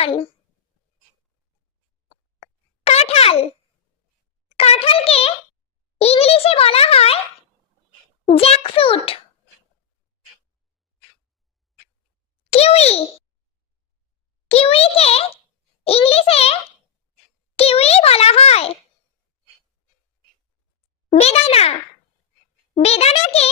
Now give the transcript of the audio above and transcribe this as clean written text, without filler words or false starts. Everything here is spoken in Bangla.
ড্রাগন। কাঁঠাল। কাঁঠালকে ইংলিশে বলা হয় জ্যাকফ্রুট। কিউই। কিউইকে ইংলিশে কিউই বলা হয়। বেদানা। বেদানাকে